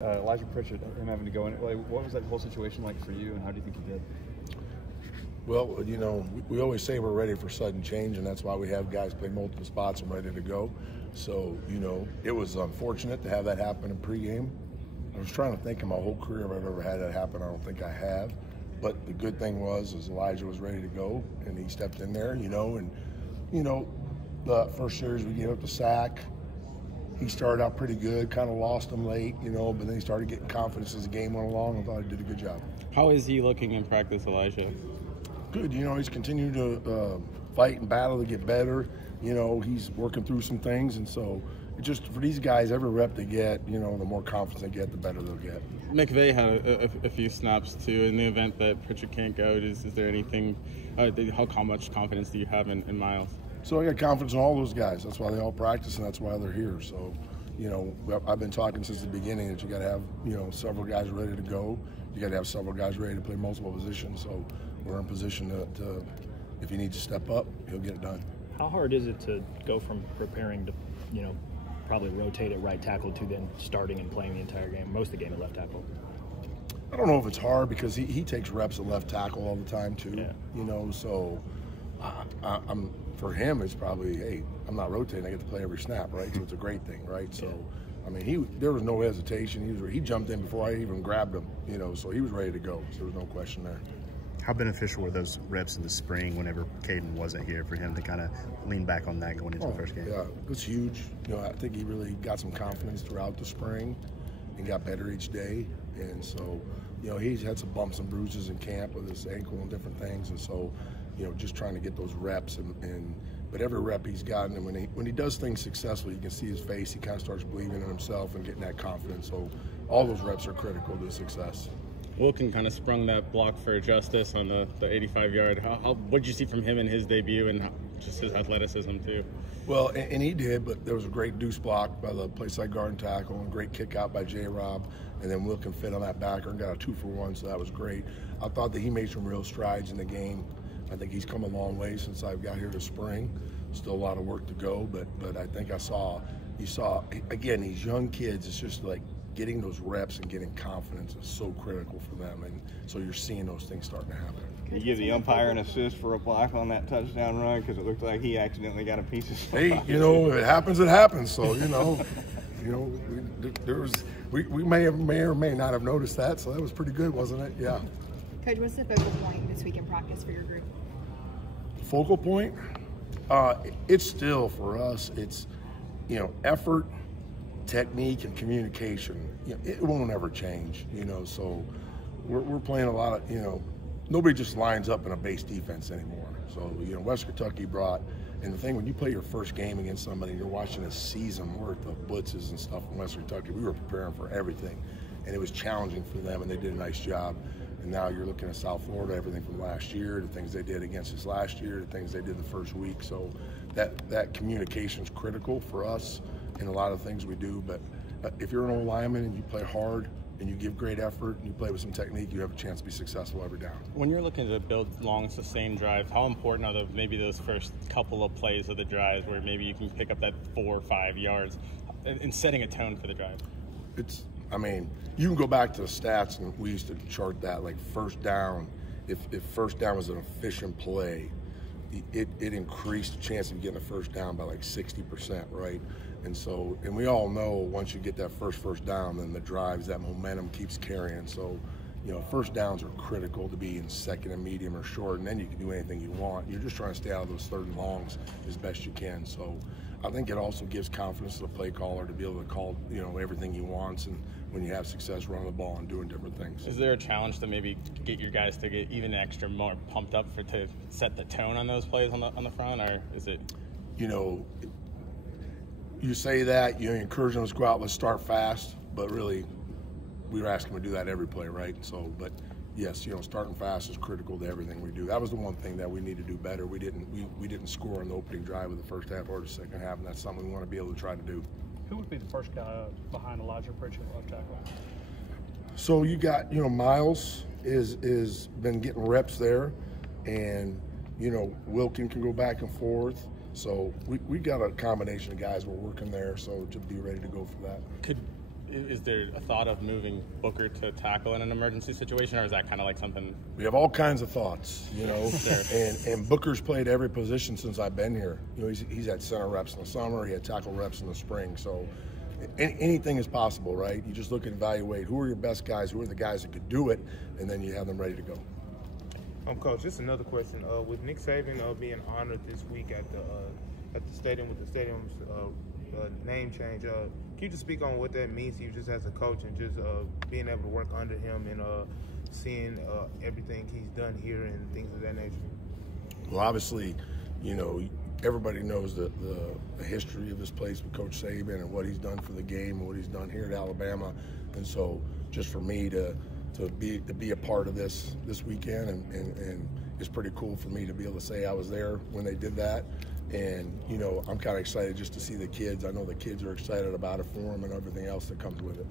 Elijah Pritchett, him having to go in, like, what was that whole situation like for you, and how do you think he did? Well, you know, we always say we're ready for sudden change, and that's why we have guys play multiple spots and ready to go. So, you know, it was unfortunate to have that happen in pregame. I was trying to think in my whole career if I've ever had that happen. I don't think I have. But the good thing was Elijah was ready to go, and he stepped in there, the first series we gave up the sack. He started out pretty good, kind of lost him late, but then he started getting confidence as the game went along and thought he did a good job. How is he looking in practice, Elijah? Good. He's continuing to fight and battle to get better. He's working through some things, and so just for these guys, every rep they get, the more confidence they get, the better they'll get. McVay had a few snaps too. In the event that Pritchett can't go, is there anything? How much confidence do you have in Miles? So I got confidence in all those guys. That's why they all practice, and that's why they're here. So, I've been talking since the beginning that you got to have, several guys ready to go. You got to have several guys ready to play multiple positions. So we're in position to if he needs to step up, he'll get it done. How hard is it to go from preparing to, probably rotate at right tackle to then starting and playing the entire game, most of the game at left tackle? I don't know if it's hard because he takes reps at left tackle all the time too. Yeah. So I'm for him it's probably, hey, I'm not rotating, I get to play every snap, right? So it's a great thing, right? So I mean, there was no hesitation. He jumped in before I even grabbed him, so he was ready to go. So there was no question there. How beneficial were those reps in the spring whenever Caden wasn't here for him to kind of lean back on that going into the first game? Yeah, it was huge. I think he really got some confidence throughout the spring and got better each day. And so, he's had some bumps and bruises in camp with his ankle and different things. And so, just trying to get those reps but every rep he's gotten, and when he does things successfully, you can see his face. He kind of starts believing in himself and getting that confidence. So all those reps are critical to success. Wilkin kind of sprung that block for Justice on the 85-yard. What did you see from him in his debut and just his athleticism too? Well, and he did, but there was a great deuce block by the play side guard and tackle, and great kick out by J-Rob, and then Wilkin fit on that backer and got a 2-for-1, so that was great. I thought that he made some real strides in the game. I think he's come a long way since I've got here this spring. Still a lot of work to go, but I think you saw, again, these young kids, it's just like getting those reps and getting confidence is so critical for them, and so you're seeing those things starting to happen. Can you give the umpire an assist for a block on that touchdown run? Because it looked like he accidentally got a piece of stuff. Hey, if it happens, it happens. So, we may or may not have noticed that, so that was pretty good, wasn't it? Yeah. Coach, what's the focal point this week in practice for your group? Focal point? It's still, for us, it's, effort, technique, and communication. It won't ever change, so we're playing a lot of, nobody just lines up in a base defense anymore. So, West Kentucky brought, and the thing, when you play your first game against somebody, you're watching a season worth of blitzes and stuff in West Kentucky. We were preparing for everything, and it was challenging for them, and they did a nice job. And now you're looking at South Florida, everything from last year, the things they did against us last year, the things they did the first week. So that communication is critical for us in a lot of things we do. But if you're an old lineman and you play hard and you give great effort and you play with some technique, you have a chance to be successful every down. When you're looking to build long, sustained drives, how important are maybe those first couple of plays of the drives where maybe you can pick up that 4 or 5 yards in setting a tone for the drive? You can go back to the stats, and we used to chart that, like first down. If first down was an efficient play, it increased the chance of getting a first down by like 60%, right? And we all know once you get that first down, then the drives, that momentum keeps carrying. So, first downs are critical to be in second and medium or short, and then you can do anything you want. You're just trying to stay out of those third and longs as best you can. So I think it also gives confidence to the play caller to be able to call, everything he wants, and when you have success running the ball and doing different things. Is there a challenge to maybe get your guys to get even extra more pumped up to set the tone on those plays on the front, or is it? You say that, you encourage them to go out, let's start fast, but really we were asking them to do that every play, right? So, but yes, starting fast is critical to everything we do. That was the one thing that we need to do better. We didn't score on the opening drive of the first half or the second half, and that's something we want to be able to try to do. Who would be the first guy behind Elijah Pritchett at left tackle? So you got, Miles is been getting reps there, and Wilkin can go back and forth. So we got a combination of guys we're working there, so to be ready to go for that. Could Is there a thought of moving Booker to tackle in an emergency situation, or is that kind of like something? We have all kinds of thoughts, you know, and Booker's played every position since I've been here. You know, he's had center reps in the summer, he had tackle reps in the spring, so anything is possible, right? You just look and evaluate who are your best guys, who are the guys that could do it, and then you have them ready to go. Coach, just another question. With Nick Saban being honored this week at the stadium with the stadium's name change, can you just speak on what that means to you just as a coach and just being able to work under him and seeing everything he's done here and things of that nature? Well, obviously, you know, everybody knows the history of this place with Coach Saban and what he's done for the game and what he's done here at Alabama. And so just for me to be a part of this weekend and it's pretty cool for me to be able to say I was there when they did that. And, you know, I'm kind of excited just to see the kids. I know the kids are excited about it for them and everything else that comes with it.